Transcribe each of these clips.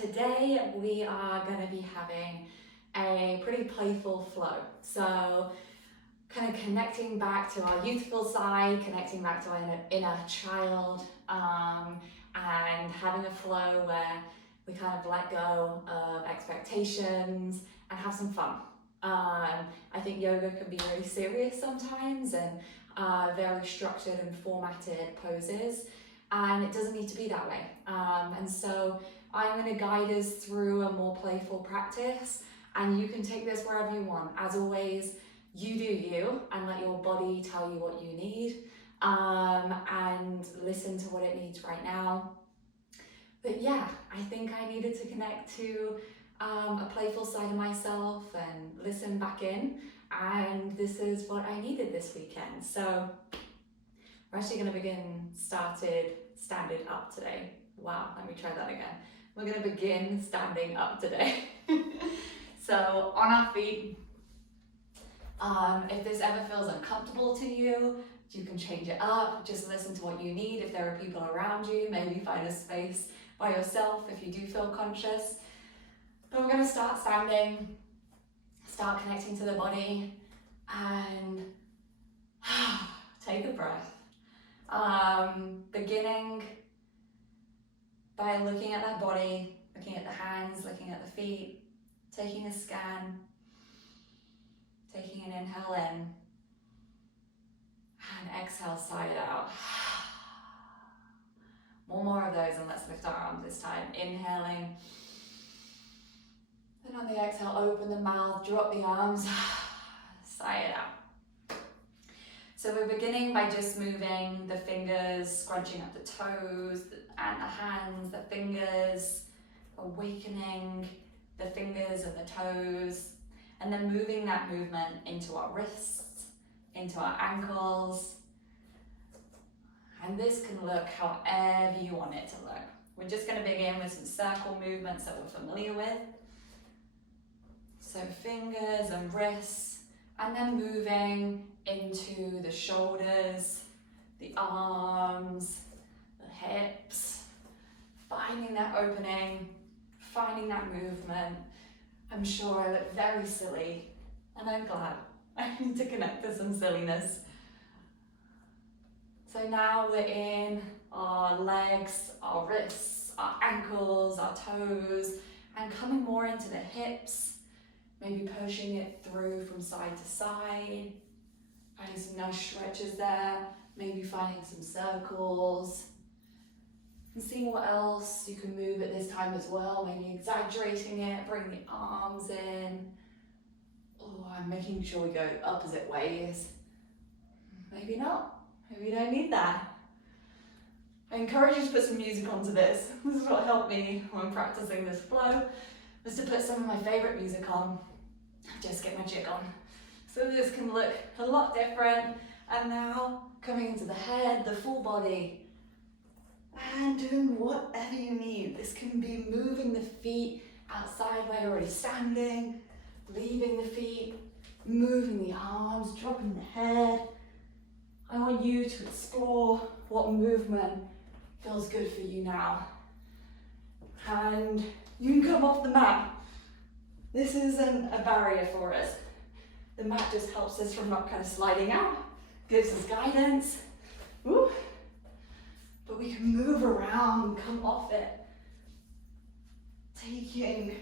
today we are going to be having a pretty playful flow. So kind of connecting back to our youthful side, connecting back to our inner child, and having a flow where we kind of let go of expectations and have some fun. I think yoga can be really serious sometimes and very structured and formatted poses, and it doesn't need to be that way. And so I'm going to guide us through a more playful practice, and you can take this wherever you want. As always, you do you and let your body tell you what you need, and listen to what it needs right now. But yeah, I think I needed to connect to a playful side of myself and listen back in, and this is what I needed this weekend. So we're actually going to begin standing up today. Wow, let me try that again. We're going to begin standing up today. So on our feet. If this ever feels uncomfortable to you, you can change it up. Just listen to what you need. If there are people around you, maybe find a space by yourself if you do feel conscious. But we're going to start standing, start connecting to the body, and take a breath. Beginning by looking at that body, looking at the hands, looking at the feet, taking a scan, taking an inhale in, and exhale, sigh it out. One more of those, and let's lift our arms this time. Inhaling. Then on the exhale, open the mouth, drop the arms, sigh it out. So we're beginning by just moving the fingers, scrunching up the toes and the hands, the fingers, awakening the fingers and the toes, and then moving that movement into our wrists, into our ankles. And this can look however you want it to look. We're just going to begin with some circle movements that we're familiar with. So fingers and wrists, and then moving into the shoulders, the arms, the hips, finding that opening, finding that movement. I'm sure I look very silly, and I'm glad. I need to connect to some silliness. So now we're in our legs, our wrists, our ankles, our toes, and coming more into the hips, maybe pushing it through from side to side, finding some nice stretches there, maybe finding some circles, and seeing what else you can move at this time as well, maybe exaggerating it, bring the arms in. Oh, I'm making sure we go opposite ways. Maybe not, maybe you don't need that. I encourage you to put some music onto this. This is what helped me when practicing this flow, was to put some of my favorite music on, just get my jig on. So this can look a lot different. And now coming into the head, the full body, and doing whatever you need. This can be moving the feet outside where you're already standing, leaving the feet, moving the arms, dropping the head. I want you to explore what movement feels good for you now. And you can come off the mat. This isn't a barrier for us. The mat just helps us from not kind of sliding out, gives us guidance. Woo. But we can move around, come off it, taking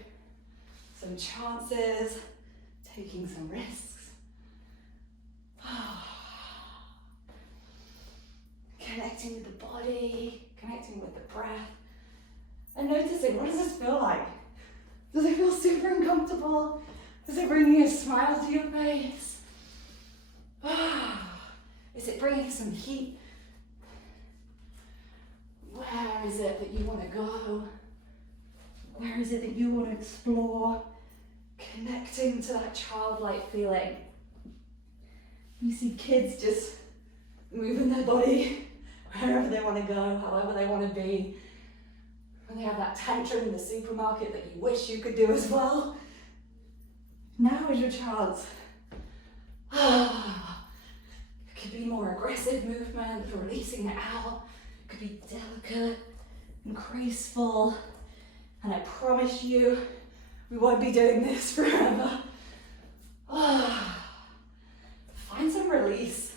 some chances, taking some risks. Connecting with the body, connecting with the breath, and noticing, what does this feel like? Does it feel super uncomfortable? Is it bringing a smile to your face? Is it bringing some heat? Where is it that you want to go? Where is it that you want to explore? Connecting to that childlike feeling. You see kids just moving their body wherever they want to go, however they want to be. When they have that tantrum in the supermarket that you wish you could do as well. Now is your chance. It could be more aggressive movement, releasing it out. It could be delicate and graceful. And I promise promise you, we won't be doing this forever. Find some release.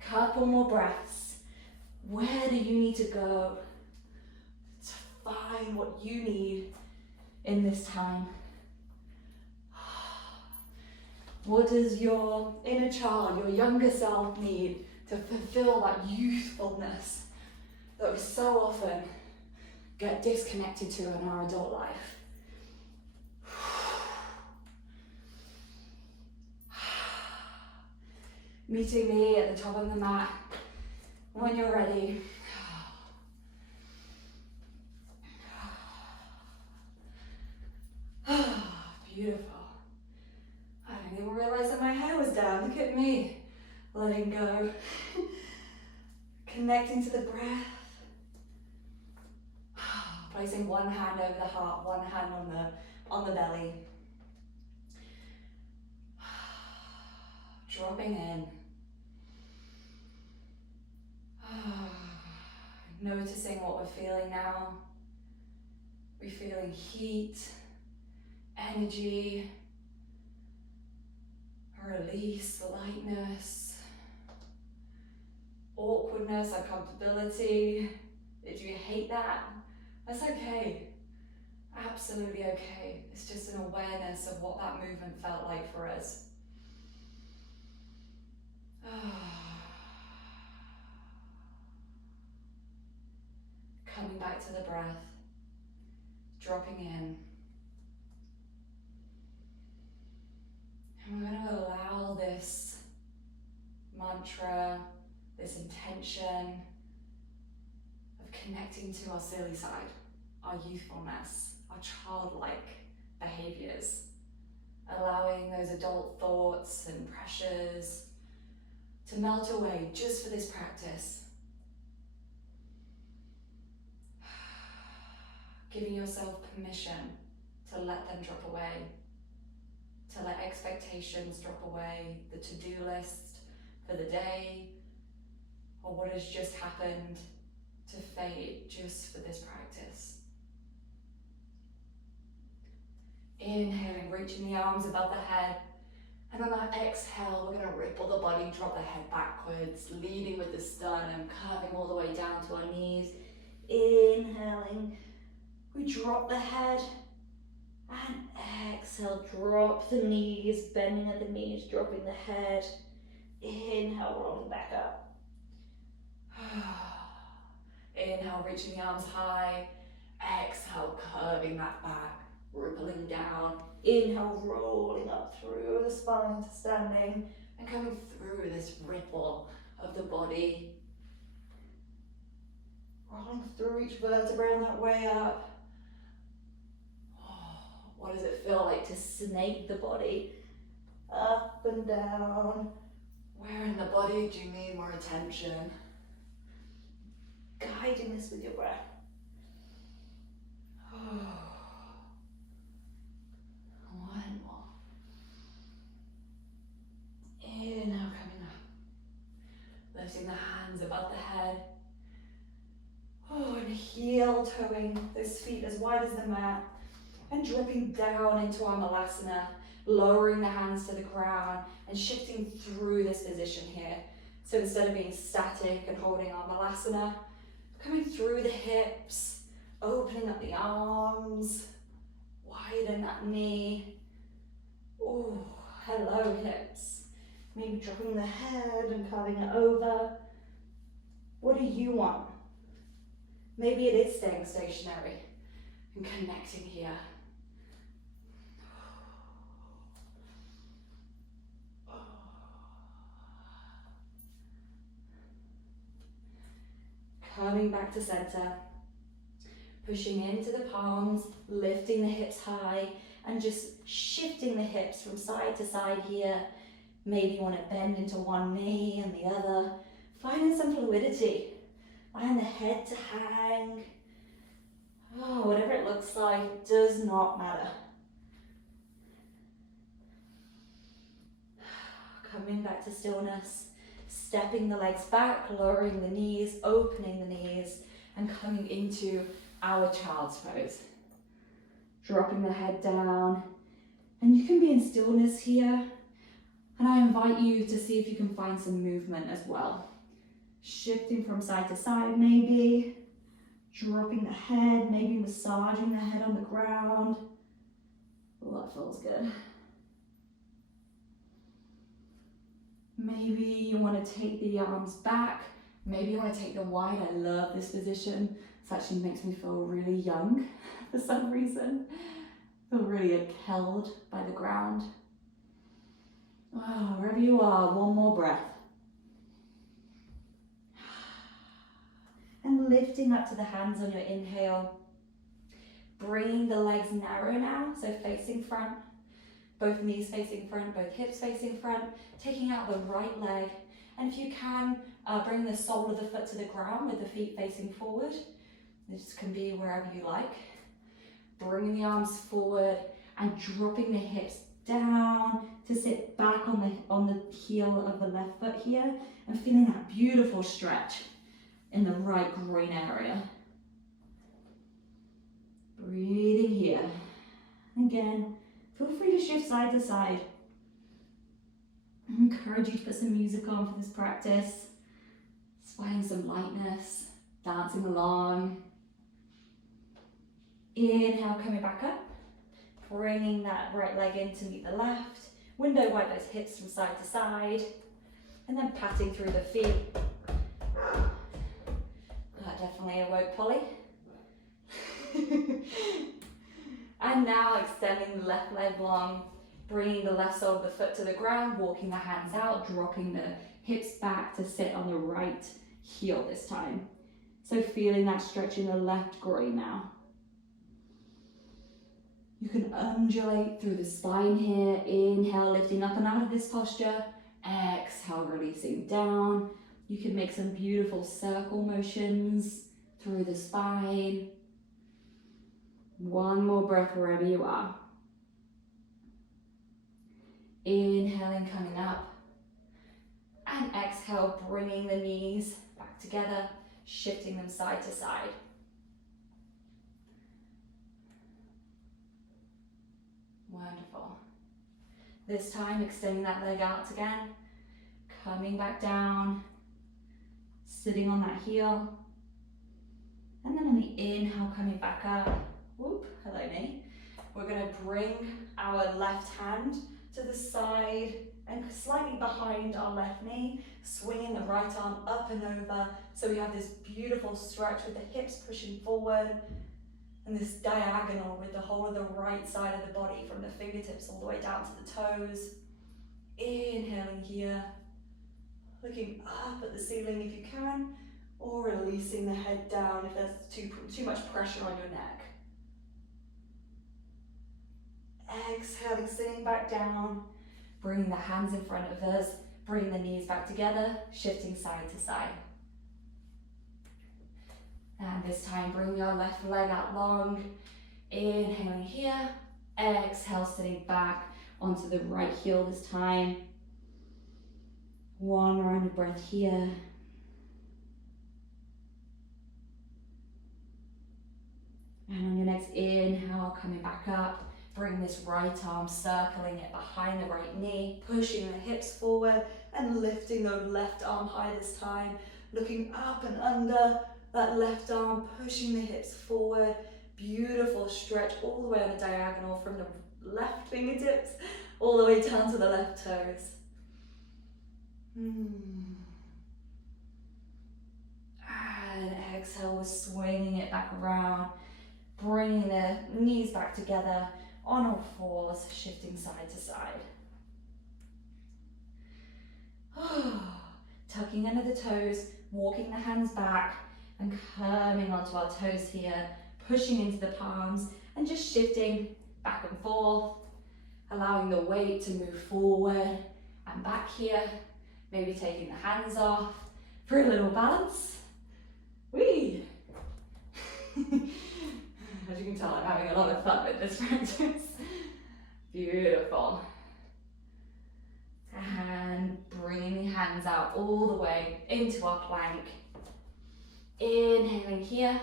Couple more breaths. Where do you need to go to find what you need in this time? What does your inner child, your younger self need to fulfill that youthfulness that we so often get disconnected to in our adult life? Meeting me at the top of the mat when you're ready. Beautiful. I didn't even realize that my hair was down. Look at me. Letting go. Connecting to the breath. Placing one hand over the heart, one hand on the belly. Dropping in. Noticing what we're feeling now. We're feeling heat, energy, release, lightness, awkwardness, uncomfortability. Did you hate that? That's okay. Absolutely okay. It's just an awareness of what that movement felt like for us. Coming back to the breath, dropping in. And we're going to allow this mantra, this intention of connecting to our silly side, our youthfulness, our childlike behaviors, allowing those adult thoughts and pressures to melt away just for this practice. Giving yourself permission to let them drop away, to let expectations drop away, the to-do list for the day, or what has just happened to fade just for this practice. Inhaling, reaching the arms above the head, and on that exhale, we're going to ripple the body, drop the head backwards, leading with the sternum, curving all the way down to our knees. Inhaling, we drop the head, and exhale, drop the knees, bending at the knees, dropping the head. Inhale, rolling back up. Inhale, reaching the arms high. Exhale, curving that back, rippling down. Inhale, rolling up through the spine to standing, and coming through this ripple of the body. Rolling through each vertebrae on that way up. What does it feel like to snake the body? Up and down. Where in the body do you need more attention? Guiding this with your breath. One more. Inhale, coming up. Lifting the hands above the head. And heel toeing those feet as wide as the mat. And dropping down into our malasana, lowering the hands to the ground and shifting through this position here. So instead of being static and holding our malasana, coming through the hips, opening up the arms, widen that knee. Oh, hello hips. Maybe dropping the head and curving it over. What do you want? Maybe it is staying stationary and connecting here. Coming back to center, pushing into the palms, lifting the hips high, and just shifting the hips from side to side here. Maybe you want to bend into one knee and the other. Finding some fluidity. Find the head to hang. Whatever it looks like, does not matter. Coming back to stillness stepping the legs back, lowering the knees, opening the knees, and coming into our child's pose. Dropping the head down, and you can be in stillness here, and I invite you to see if you can find some movement as well. Shifting from side to side maybe, dropping the head, maybe massaging the head on the ground. Oh, that feels good. Maybe you want to take the arms back, maybe you want to take them wide. I love this position. This actually makes me feel really young for some reason. I feel really held by the ground. Oh, wherever you are, one more breath. And lifting up to the hands on your inhale. Bringing the legs narrow now, so facing front. Both knees facing front, both hips facing front. Taking out the right leg. And if you can, bring the sole of the foot to the ground with the feet facing forward. This can be wherever you like. Bringing the arms forward and dropping the hips down to sit back on the heel of the left foot here, and feeling that beautiful stretch in the right groin area. Breathing here. Again, feel free to shift side to side. I encourage you to put some music on for this practice. Just finding some lightness, dancing along. Inhale, coming back up. Bringing that right leg in to meet the left. Window wipe those hips from side to side. And then patting through the feet. That definitely awoke Polly. And now extending the left leg long, bringing the left sole of the foot to the ground, walking the hands out, dropping the hips back to sit on the right heel this time. So feeling that stretch in the left groin now. You can undulate through the spine here. Inhale, lifting up and out of this posture. Exhale, releasing down. You can make some beautiful circle motions through the spine. One more breath wherever you are. Inhaling, coming up. And exhale, bringing the knees back together, shifting them side to side. Wonderful. This time, extending that leg out again, coming back down, sitting on that heel, and then on the inhale, coming back up. Whoop, hello knee. We're going to bring our left hand to the side and slightly behind our left knee, swinging the right arm up and over. So we have this beautiful stretch with the hips pushing forward, and this diagonal with the whole of the right side of the body from the fingertips all the way down to the toes. Inhaling here, looking up at the ceiling if you can, or releasing the head down if there's too much pressure on your neck. Exhaling, sitting back down, bringing the hands in front of us, bringing the knees back together, shifting side to side. And this time, bring your left leg out long. Inhaling here. Exhale, sitting back onto the right heel this time. One round of breath here. And on your next inhale, coming back up. Bring this right arm, circling it behind the right knee, pushing the hips forward and lifting the left arm high this time. Looking up and under. That left arm, pushing the hips forward. Beautiful stretch all the way on a diagonal from the left fingertips all the way down to the left toes. And exhale, we're swinging it back around, bringing the knees back together on all fours, shifting side to side. Tucking under the toes, walking the hands back, and coming onto our toes here, pushing into the palms and just shifting back and forth, allowing the weight to move forward and back here, maybe taking the hands off for a little balance. Whee! As you can tell, I'm having a lot of fun with this practice. Beautiful. And bringing the hands out all the way into our plank. Inhaling here.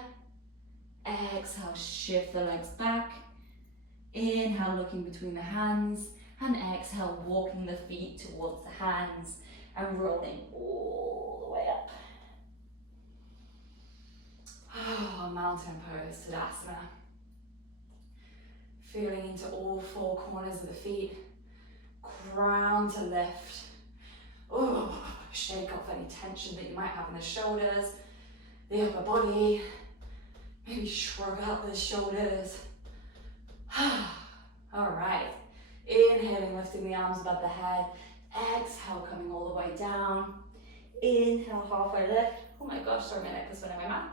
Exhale, shift the legs back. Inhale, looking between the hands. And exhale, walking the feet towards the hands and rolling all the way up. Oh, mountain pose, Tadasana. Feeling into all four corners of the feet. Crown to lift. Oh, shake off any tension that you might have in the shoulders, the upper body. Maybe shrug out those shoulders. All right. Inhaling, lifting the arms above the head. Exhale, coming all the way down. Inhale, halfway lift. Oh my gosh, sorry, my neck was in my mouth.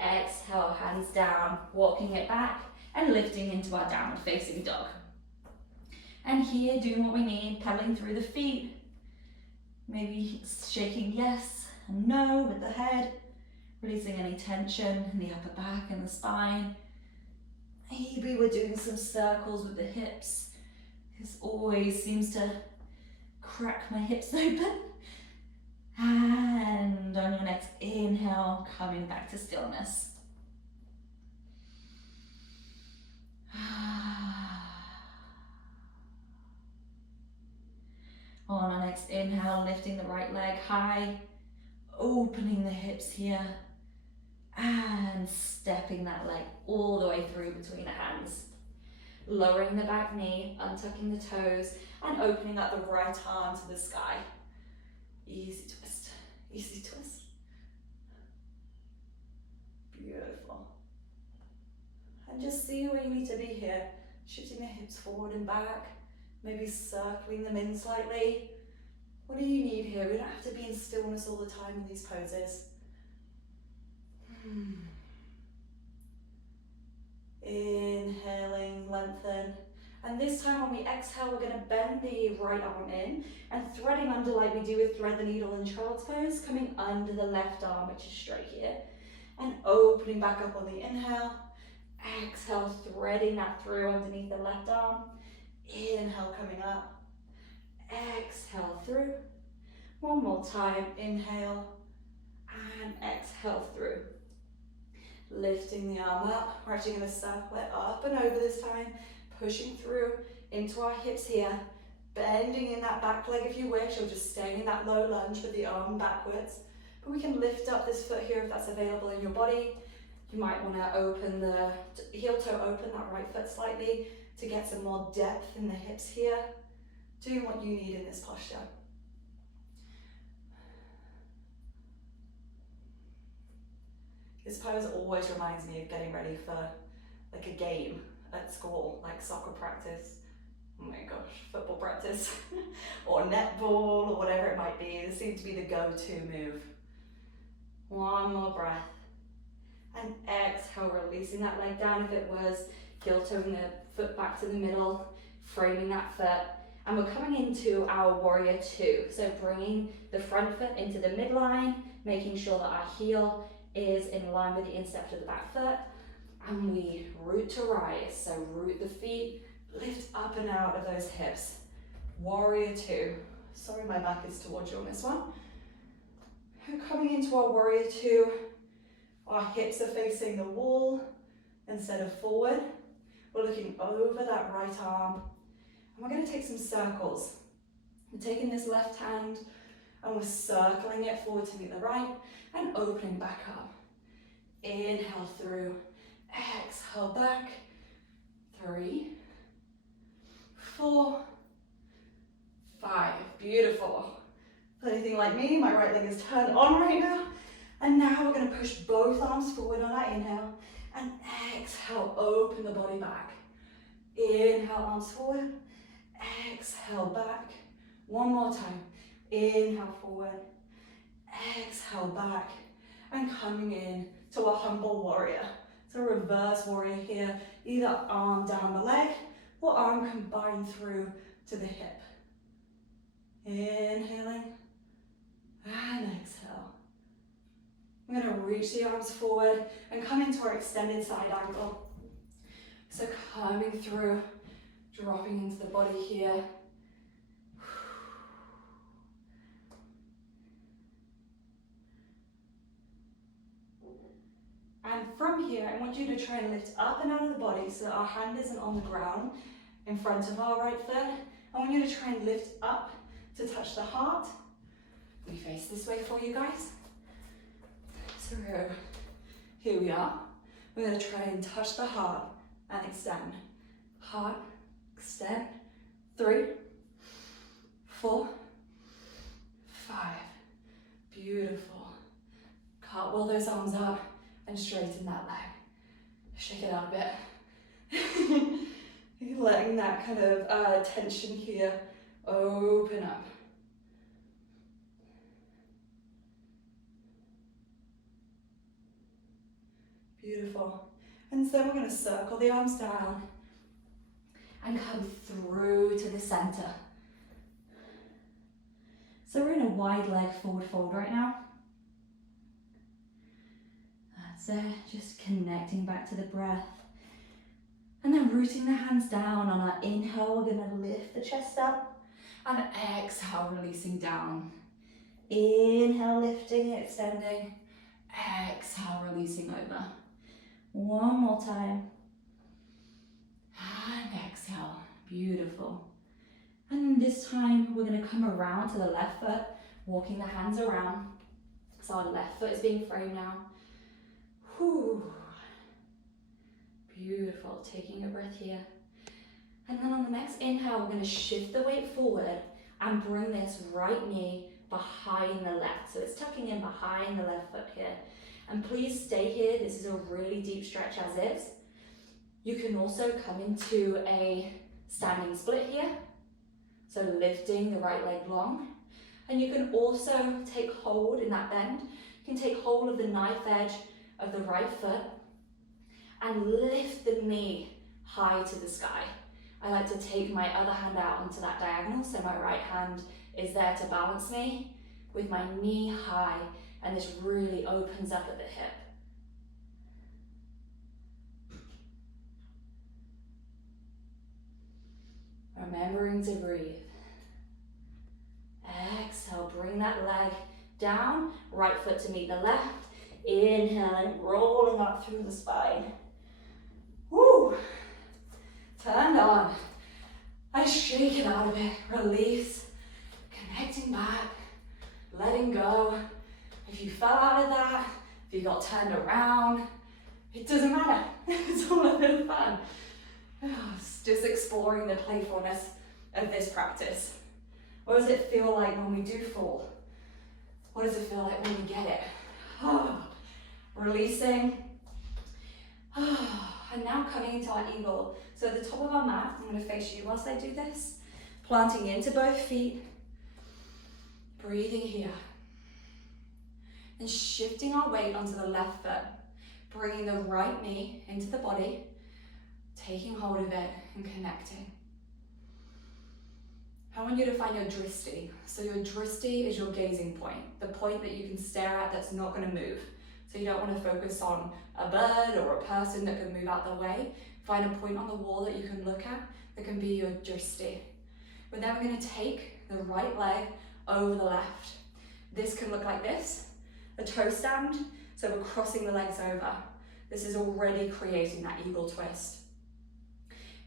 Exhale, hands down, walking it back and lifting into our downward facing dog. And here, doing what we need, pedaling through the feet. Maybe shaking yes and no with the head. Releasing any tension in the upper back and the spine. Maybe we're doing some circles with the hips. This always seems to crack my hips open. And on your next inhale, coming back to stillness. On our next inhale, lifting the right leg high, opening the hips here, and stepping that leg all the way through between the hands. Lowering the back knee, untucking the toes, and opening up the right arm to the sky. Easy twist, easy twist. Beautiful. And just see where you need to be here. Shifting the hips forward and back, maybe circling them in slightly. What do you need here? We don't have to be in stillness all the time in these poses. Inhaling, lengthen. And this time when we exhale, we're going to bend the right arm in and threading under like we do with thread the needle in child's pose, coming under the left arm, which is straight here, and opening back up on the inhale. Exhale, threading that through underneath the left arm. Inhale, coming up. Exhale through. One more time, inhale and exhale through. Lifting the arm up, we're actually going to circle it up and over this time, pushing through into our hips here, bending in that back leg if you wish, or just staying in that low lunge with the arm backwards. But we can lift up this foot here if that's available in your body. You might want to open the heel toe, open that right foot slightly to get some more depth in the hips here. Doing what you need in this posture. This pose always reminds me of getting ready for like a game at school, like soccer practice, oh my gosh, football practice, or netball, or whatever it might be. This seems to be the go-to move. One more breath. And exhale, releasing that leg down if it was, heel-toeing the foot back to the middle, framing that foot. And we're coming into our warrior two. So bringing the front foot into the midline, making sure that our heel is in line with the instep of the back foot. And we root to rise. So root the feet, lift up and out of those hips. Warrior two. Sorry, my back is towards you on this one. Coming into our warrior two, our hips are facing the wall instead of forward. We're looking over that right arm. And we're going to take some circles. We're taking this left hand and we're circling it forward to meet the right and opening back up. Inhale through, exhale back. 3, 4, 5. Beautiful. For anything like me, my right leg is turned on right now. And now we're going to push both arms forward on our inhale and exhale, open the body back. Inhale, arms forward. Exhale back. One more time. Inhale forward. Exhale back. And coming in to a humble warrior. So reverse warrior here. Either arm down the leg or arm combined through to the hip. Inhaling and exhale. I'm going to reach the arms forward and come into our extended side angle. So coming through, dropping into the body here. from here, I want you to try and lift up and out of the body so that our hand isn't on the ground in front of our right foot. I want you to try and lift up to touch the heart. We face this way for you guys. So here we are. We're going to try and touch the heart and extend. Heart, extend. 3, 4, 5. Beautiful. Cartwheel those arms up and straighten that leg. Shake it out a bit. You're letting that kind of tension here open up. Beautiful. And so we're going to circle the arms down and come through to the center. So we're in a wide leg forward fold right now. That's it, just connecting back to the breath. And then rooting the hands down. On our inhale, we're going to lift the chest up. And exhale, releasing down. Inhale, lifting, extending. Exhale, releasing over. One more time. And exhale. Beautiful. And this time we're going to come around to the left foot, walking the hands around. So our left foot is being framed now. Whew. Beautiful. Taking a breath here. And then on the next inhale, we're going to shift the weight forward and bring this right knee behind the left. So it's tucking in behind the left foot here. And please stay here. This is a really deep stretch as is. You can also come into a standing split here. So lifting the right leg long. And you can also take hold in that bend. You can take hold of the knife edge of the right foot and lift the knee high to the sky. I like to take my other hand out onto that diagonal, so my right hand is there to balance me with my knee high, and this really opens up at the hip. Remembering to breathe. Exhale, bring that leg down, right foot to meet the left. Inhaling, rolling up through the spine. Woo! Turn on. I shake it out a bit, release, connecting back, letting go. If you fell out of that, if you got turned around, it doesn't matter. It's all a bit of fun. It's just exploring the playfulness of this practice. What does it feel like when we do fall? What does it feel like when we get it? Releasing. And now coming into our eagle. So at the top of our mat, I'm going to face you whilst I do this. Planting into both feet. Breathing here. And shifting our weight onto the left foot. Bringing the right knee into the body. Taking hold of it and connecting. I want you to find your dristi. So your dristi is your gazing point. The point that you can stare at that's not going to move. So you don't want to focus on a bird or a person that can move out the way. Find a point on the wall that you can look at that can be your dristi. But then we're going to take the right leg over the left. This can look like this, a toe stand. So we're crossing the legs over. This is already creating that eagle twist.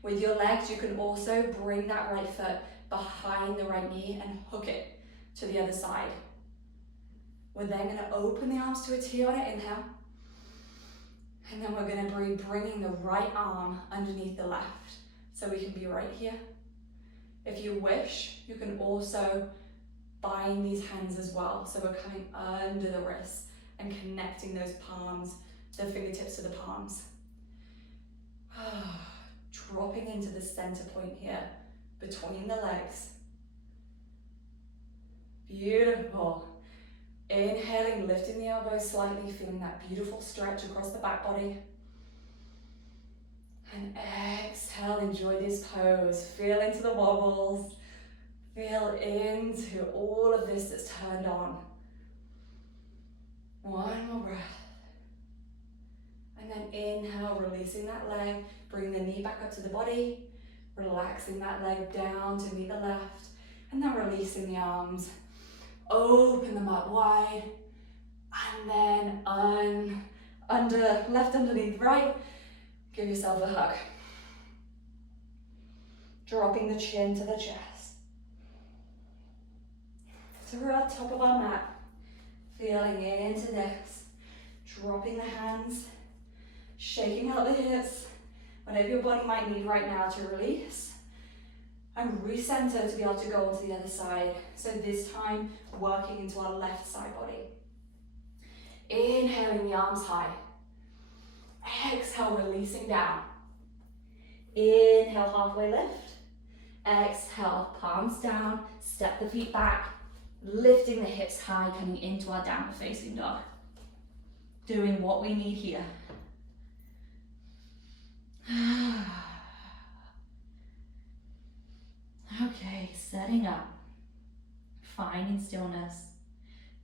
With your legs, you can also bring that right foot behind the right knee and hook it to the other side. We're then going to open the arms to a T on it, inhale. And then we're going to be bringing the right arm underneath the left. So we can be right here. If you wish, you can also bind these hands as well. So we're coming under the wrists and connecting those palms, the fingertips to the palms. Dropping into the center point here, between the legs. Beautiful. Inhaling, lifting the elbows slightly, feeling that beautiful stretch across the back body. And exhale, enjoy this pose. Feel into the wobbles. Feel into all of this that's turned on. One more breath. And then inhale, releasing that leg. Bring the knee back up to the body. Relaxing that leg down to meet the left. And then releasing the arms. Open them up wide. And then left underneath right. Give yourself a hug. Dropping the chin to the chest. So we're at the top of our mat, feeling into this, dropping the hands, shaking out the hips, whatever your body might need right now to release, and recenter to be able to go onto the other side. So this time, working into our left side body. Inhaling the arms high. Exhale, releasing down. Inhale, halfway lift. Exhale, palms down, step the feet back, lifting the hips high, coming into our downward facing dog. Doing what we need here. Okay, setting up, finding stillness.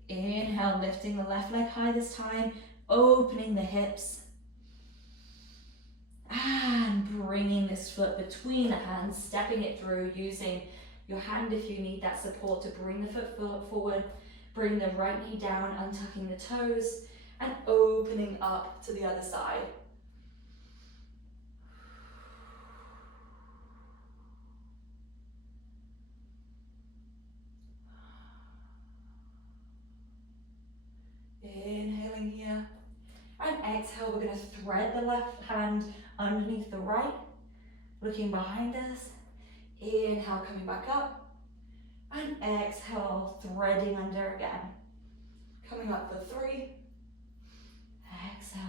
Inhale, lifting the left leg high this time, opening the hips. And bringing this foot between the hands, stepping it through, using your hand if you need that support to bring the foot forward, bring the right knee down, untucking the toes, and opening up to the other side. Inhaling here, and exhale, we're going to thread the left hand underneath the right, looking behind us. Inhale, coming back up, and exhale, threading under again. Coming up for 3, exhale,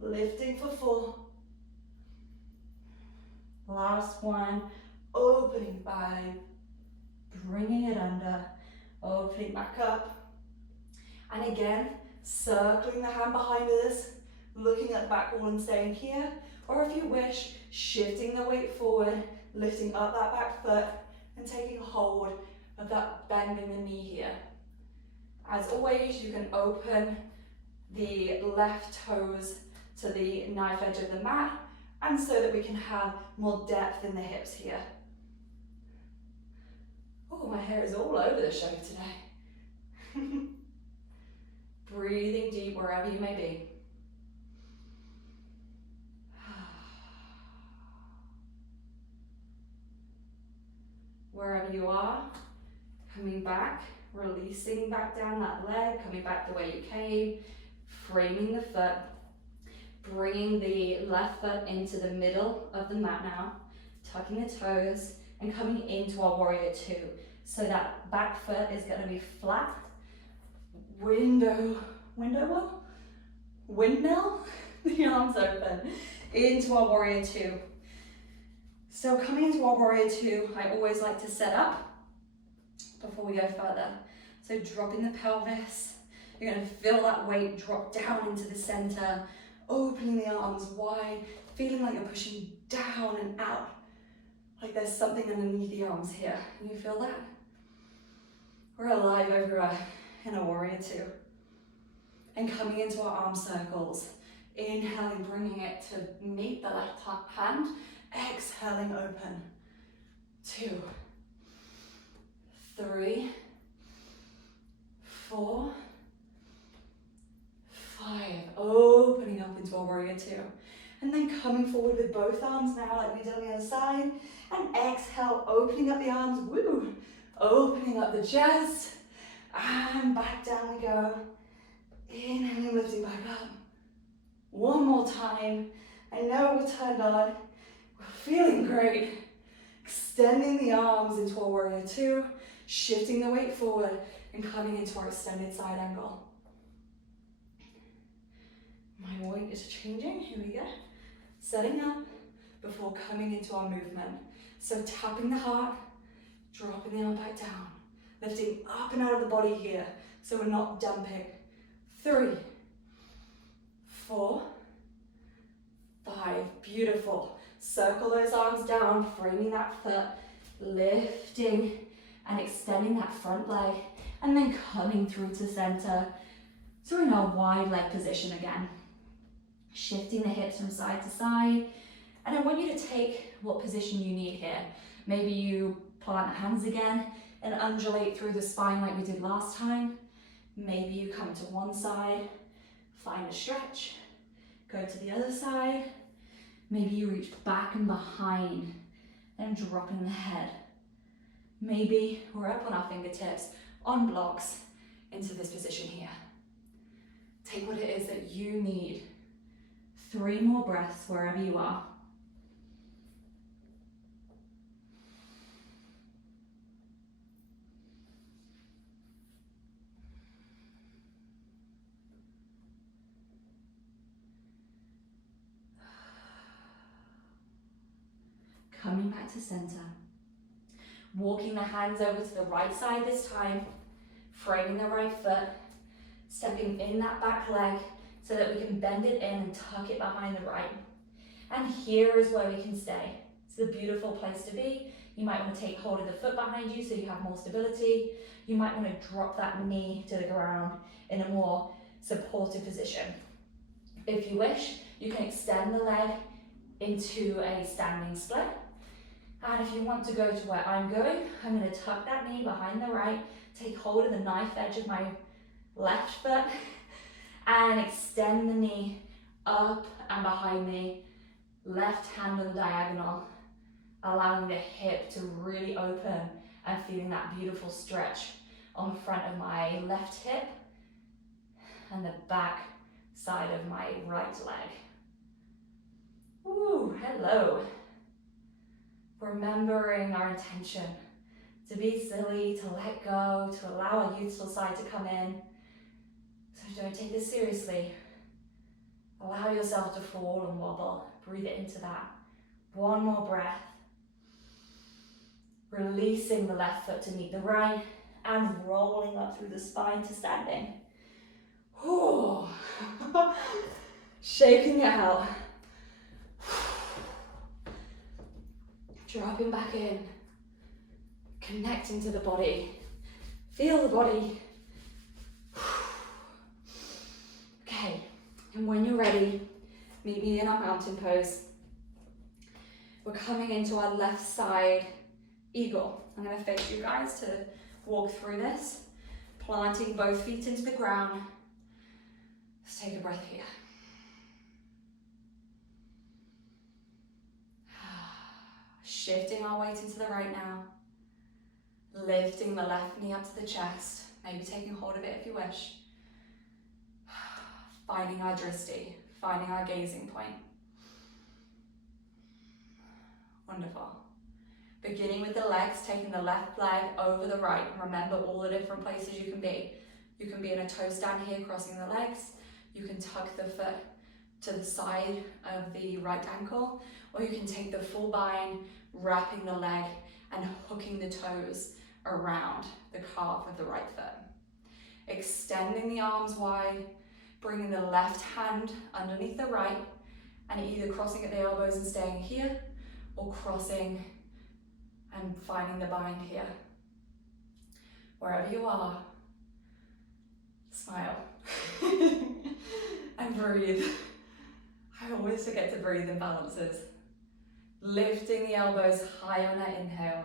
lifting for 4, last one, opening 5, bringing it under, opening back up, and again, circling the hand behind us, looking at the back wall and staying here, or if you wish, shifting the weight forward, lifting up that back foot and taking hold of that bend in the knee here. As always, you can open the left toes to the knife edge of the mat, and so that we can have more depth in the hips here. Oh, my hair is all over the show today. Breathing deep wherever you may be. Wherever you are, coming back, releasing back down that leg, coming back the way you came, framing the foot, bringing the left foot into the middle of the mat now, tucking the toes, and coming into our warrior 2. So that back foot is going to be flat, windmill, the arms open, into our warrior 2. So coming into our warrior 2, I always like to set up before we go further. So dropping the pelvis, you're going to feel that weight drop down into the center, opening the arms wide, feeling like you're pushing down and out, like there's something underneath the arms here. Can you feel that? We're alive over in a warrior 2. And coming into our arm circles, inhaling, bringing it to meet the left hand, exhaling, open. 2, 3, 4, 5, opening up into our warrior 2. And then coming forward with both arms now, like we did on the other side, and exhale, opening up the arms, woo, opening up the chest, and back down we go. Inhaling, lifting back up. One more time. I know we're turned on. We're feeling great. Extending the arms into our warrior 2, shifting the weight forward, and coming into our extended side angle. My weight is changing. Here we go. Setting up before coming into our movement. So tapping the heart, dropping the arm back down, lifting up and out of the body here, so we're not dumping. 3, 4, 5, beautiful. Circle those arms down, framing that foot, lifting and extending that front leg, and then coming through to center. So we're in our wide leg position again. Shifting the hips from side to side. And I want you to take what position you need here. Maybe you plant the hands again and undulate through the spine like we did last time. Maybe you come to one side, Find a stretch. Go to the other side. Maybe you reach back and behind and dropping the head. Maybe we're up on our fingertips, on blocks, into this position here. Take what it is that you need. 3 more breaths wherever you are. Coming back to center. Walking the hands over to the right side this time, framing the right foot, stepping in that back leg so that we can bend it in and tuck it behind the right. And here is where we can stay. It's a beautiful place to be. You might want to take hold of the foot behind you so you have more stability. You might want to drop that knee to the ground in a more supportive position. If you wish, you can extend the leg into a standing split. And if you want to go to where I'm going, I'm going to tuck that knee behind the right, take hold of the knife edge of my left foot, and extend the knee up and behind me, left hand on the diagonal, allowing the hip to really open and feeling that beautiful stretch on the front of my left hip and the back side of my right leg. Ooh, hello. Remembering our intention to be silly, to let go, to allow our youthful side to come in. So don't take this seriously. Allow yourself to fall and wobble. Breathe it into that. 1 more breath. Releasing the left foot to meet the right and rolling up through the spine to standing. Ooh. Shaking it out. Dropping back in, connecting to the body. Feel the body. Okay, and when you're ready, meet me in our mountain pose. We're coming into our left side eagle. I'm going to face you guys to walk through this, planting both feet into the ground. Let's take a breath here. Shifting our weight into the right now. Lifting the left knee up to the chest. Maybe taking hold of it if you wish. Finding our dristi, finding our gazing point. Wonderful. Beginning with the legs, taking the left leg over the right. Remember all the different places you can be. You can be in a toe stand here, crossing the legs. You can tuck the foot to the side of the right ankle, or you can take the full bind, wrapping the leg and hooking the toes around the calf of the right foot. Extending the arms wide, bringing the left hand underneath the right, and either crossing at the elbows and staying here, or crossing and finding the bind here. Wherever you are, smile and breathe. I always forget to breathe in balances. Lifting the elbows high on that inhale.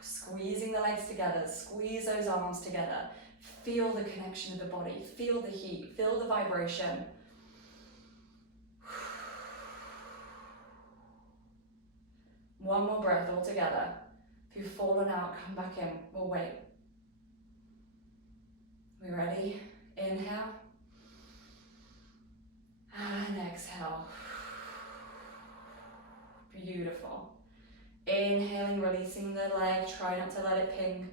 Squeezing the legs together, squeeze those arms together. Feel the connection of the body, feel the heat, feel the vibration. One more breath all together. If you've fallen out, come back in, we'll wait. We ready? Inhale. And exhale. Beautiful. Inhaling, releasing the leg, try not to let it ping.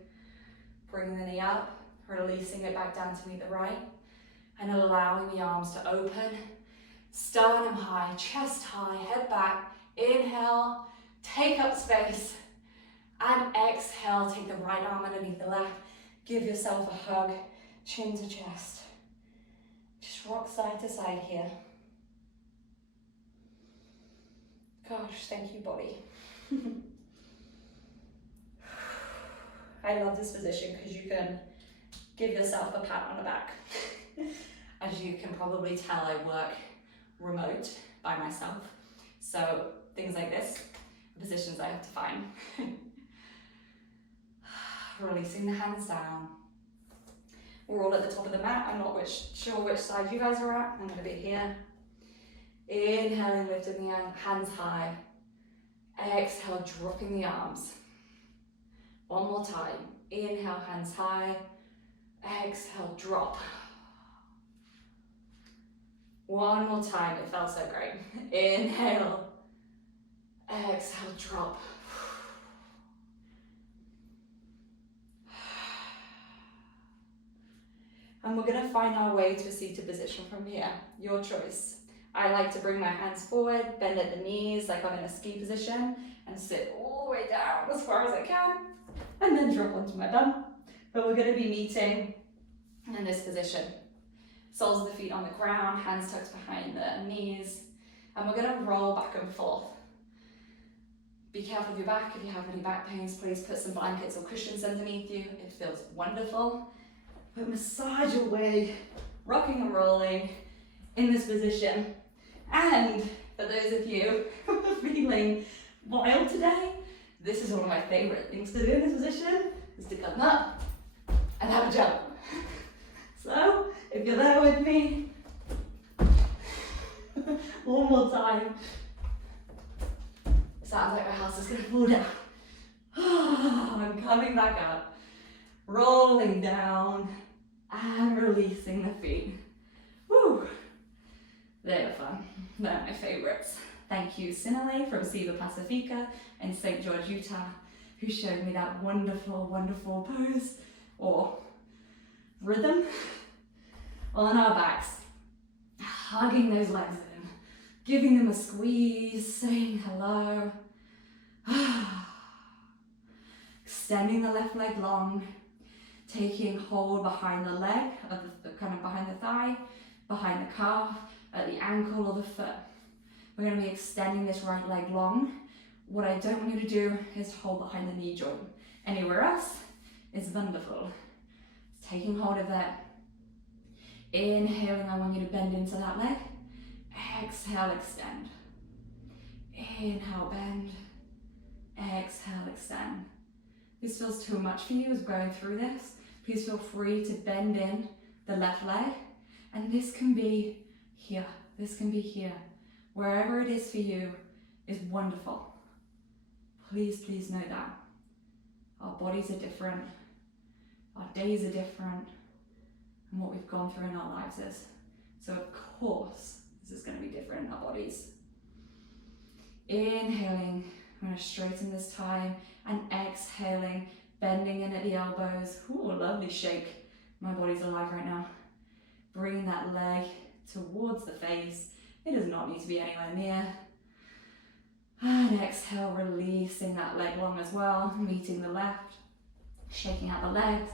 Bring the knee up, releasing it back down to meet the right, and allowing the arms to open. Sternum high, chest high, head back. Inhale, take up space, and exhale, take the right arm underneath the left. Give yourself a hug, chin to chest. Just rock side to side here. Gosh, thank you, body. I love this position because you can give yourself a pat on the back. As you can probably tell, I work remote by myself. So things like this, positions I have to find. Releasing the hands down. We're all at the top of the mat. I'm not sure which side you guys are at. I'm going to be here. Inhaling, lifting the hands high. Exhale, dropping the arms. One more time. Inhale, hands high. Exhale, drop. One more time. It felt so great. Inhale. Exhale, drop. And we're going to find our way to a seated position from here. Your choice. I like to bring my hands forward, bend at the knees like I'm in a ski position, and sit all the way down as far as I can, and then drop onto my bum. But we're going to be meeting in this position. Soles of the feet on the ground, hands tucked behind the knees, and we're going to roll back and forth. Be careful of your back. If you have any back pains, please put some blankets or cushions underneath you. It feels wonderful. But massage your way, rocking and rolling in this position. And for those of you who are feeling wild today, this is one of my favorite things to do in this position, is to come up and have a jump. So, if you're there with me, one more time. Sounds like my house is gonna fall down. I'm coming back up, rolling down, and releasing the feet. Woo! They are fun. They're my favorites. Thank you, Sinale from Siva Pacifica in St. George, Utah, who showed me that wonderful, wonderful pose or rhythm on our backs. Hugging those legs in, giving them a squeeze, saying hello. Extending the left leg long, taking hold behind the leg, of the kind of behind the thigh, behind the calf, at the ankle or the foot. We're going to be extending this right leg long. What I don't want you to do is hold behind the knee joint. Anywhere else is wonderful. Taking hold of that. Inhaling, I want you to bend into that leg. Exhale, extend. Inhale, bend. Exhale, extend. This feels too much for you as going through this. Please feel free to bend in the left leg. And this can be here. This can be here. Wherever it is for you is wonderful. Please, please know that. Our bodies are different. Our days are different. And what we've gone through in our lives is. So of course, this is going to be different in our bodies. Inhaling, I'm going to straighten this time, and exhaling, bending in at the elbows. Ooh, lovely shake. My body's alive right now. Bring that leg towards the face. It does not need to be anywhere near. And exhale, releasing that leg long as well, meeting the left, shaking out the legs,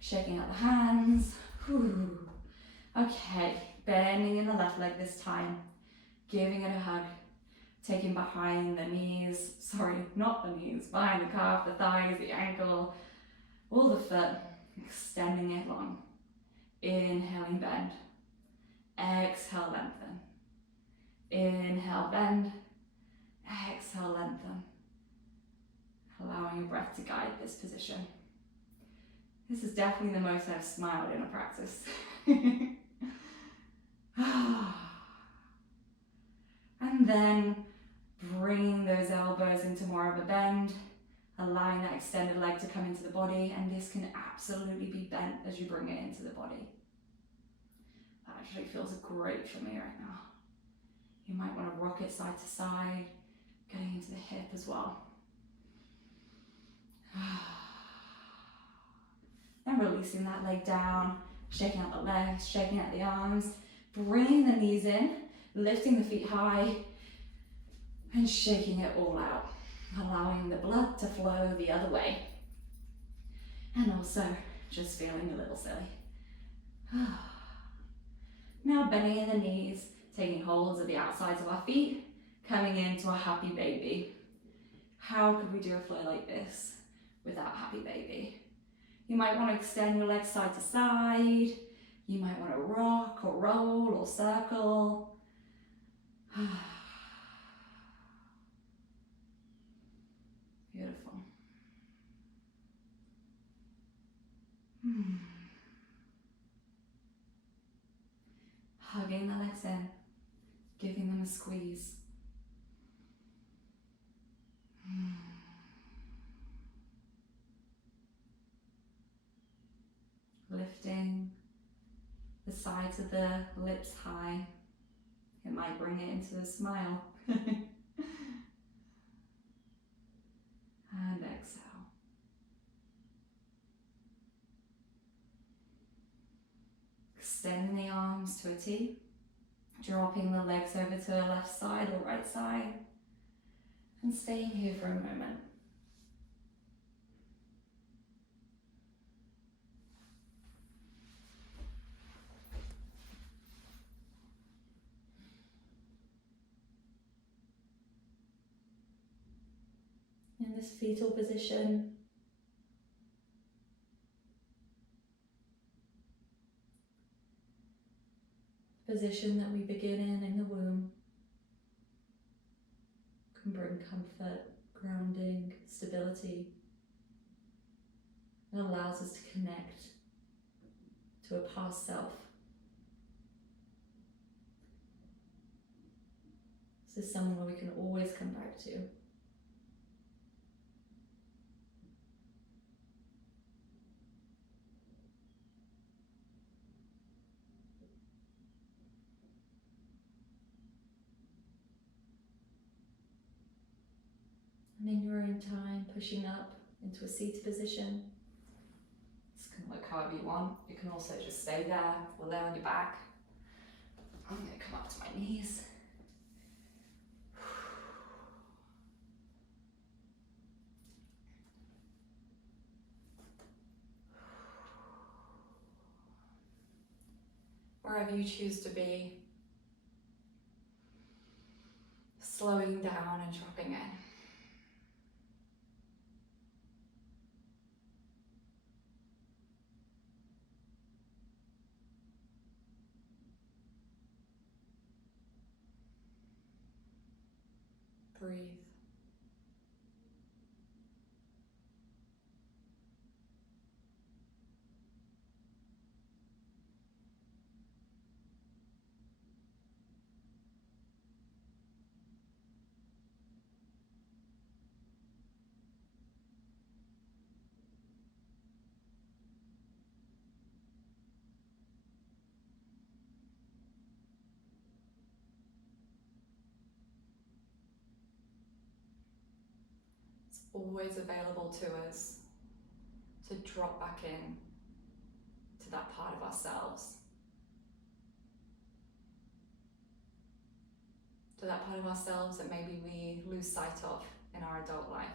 shaking out the hands. Whew. Okay, bending in the left leg this time, giving it a hug, taking behind the knees, not the knees, behind the calf, the thighs, the ankle, all the foot, extending it long. Inhaling, bend. Exhale, lengthen. Inhale, bend. Exhale, lengthen. Allowing your breath to guide this position. This is definitely the most I've smiled in a practice. And then bringing those elbows into more of a bend, allowing that extended leg to come into the body, and this can absolutely be bent as you bring it into the body. That actually feels great for me right now. You might want to rock it side to side, getting into the hip as well. And releasing that leg down, shaking out the legs, shaking out the arms, bringing the knees in, lifting the feet high, and shaking it all out, allowing the blood to flow the other way. And also just feeling a little silly. Now bending in the knees, taking holds of the outsides of our feet, coming into a happy baby. How could we do a flow like this without happy baby? You might want to extend your legs side to side. You might want to rock or roll or circle. Beautiful. legs in, giving them a squeeze. Lifting the sides of the lips high. It might bring it into a smile. And exhale. Extending the arms to a T. Dropping the legs over to the left side or right side. And staying here for a moment. In this fetal position, position that we begin in the womb, can bring comfort, grounding, stability. It allows us to connect to a past self. This is somewhere we can always come back to. And in your own time, pushing up into a seated position. This can look however you want. You can also just stay there or lay on your back. I'm going to come up to my knees. Wherever you choose to be, slowing down and dropping in. Breathe. It's always available to us to drop back in to that part of ourselves. To that part of ourselves that maybe we lose sight of in our adult life.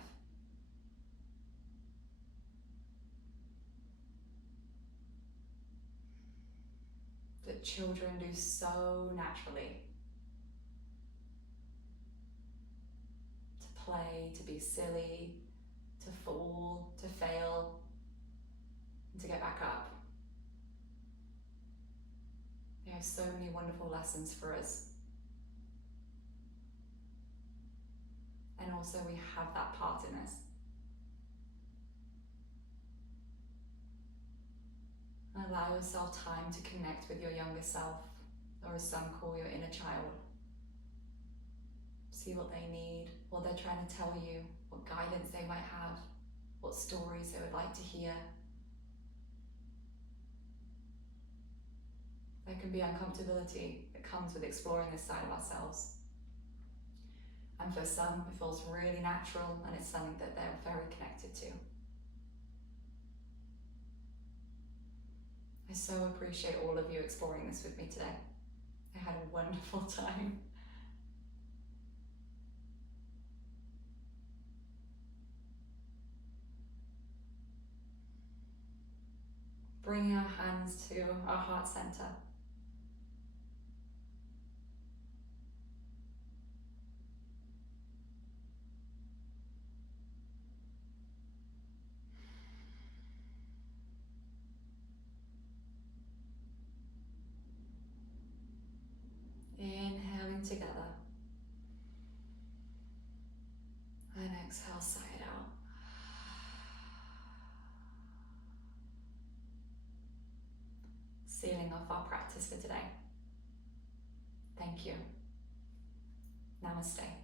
That children do so naturally. To play, to be silly, to fall, to fail, and to get back up. They have so many wonderful lessons for us. And also we have that part in us. And allow yourself time to connect with your younger self, or as some call your inner child. See what they need, what they're trying to tell you, what guidance they might have, what stories they would like to hear. There can be uncomfortability that comes with exploring this side of ourselves. And for some, it feels really natural and it's something that they're very connected to. I so appreciate all of you exploring this with me today. I had a wonderful time. Bringing our hands to our heart center. Inhaling together. And exhale, sigh it out. Sealing off our practice for today. Thank you. Namaste.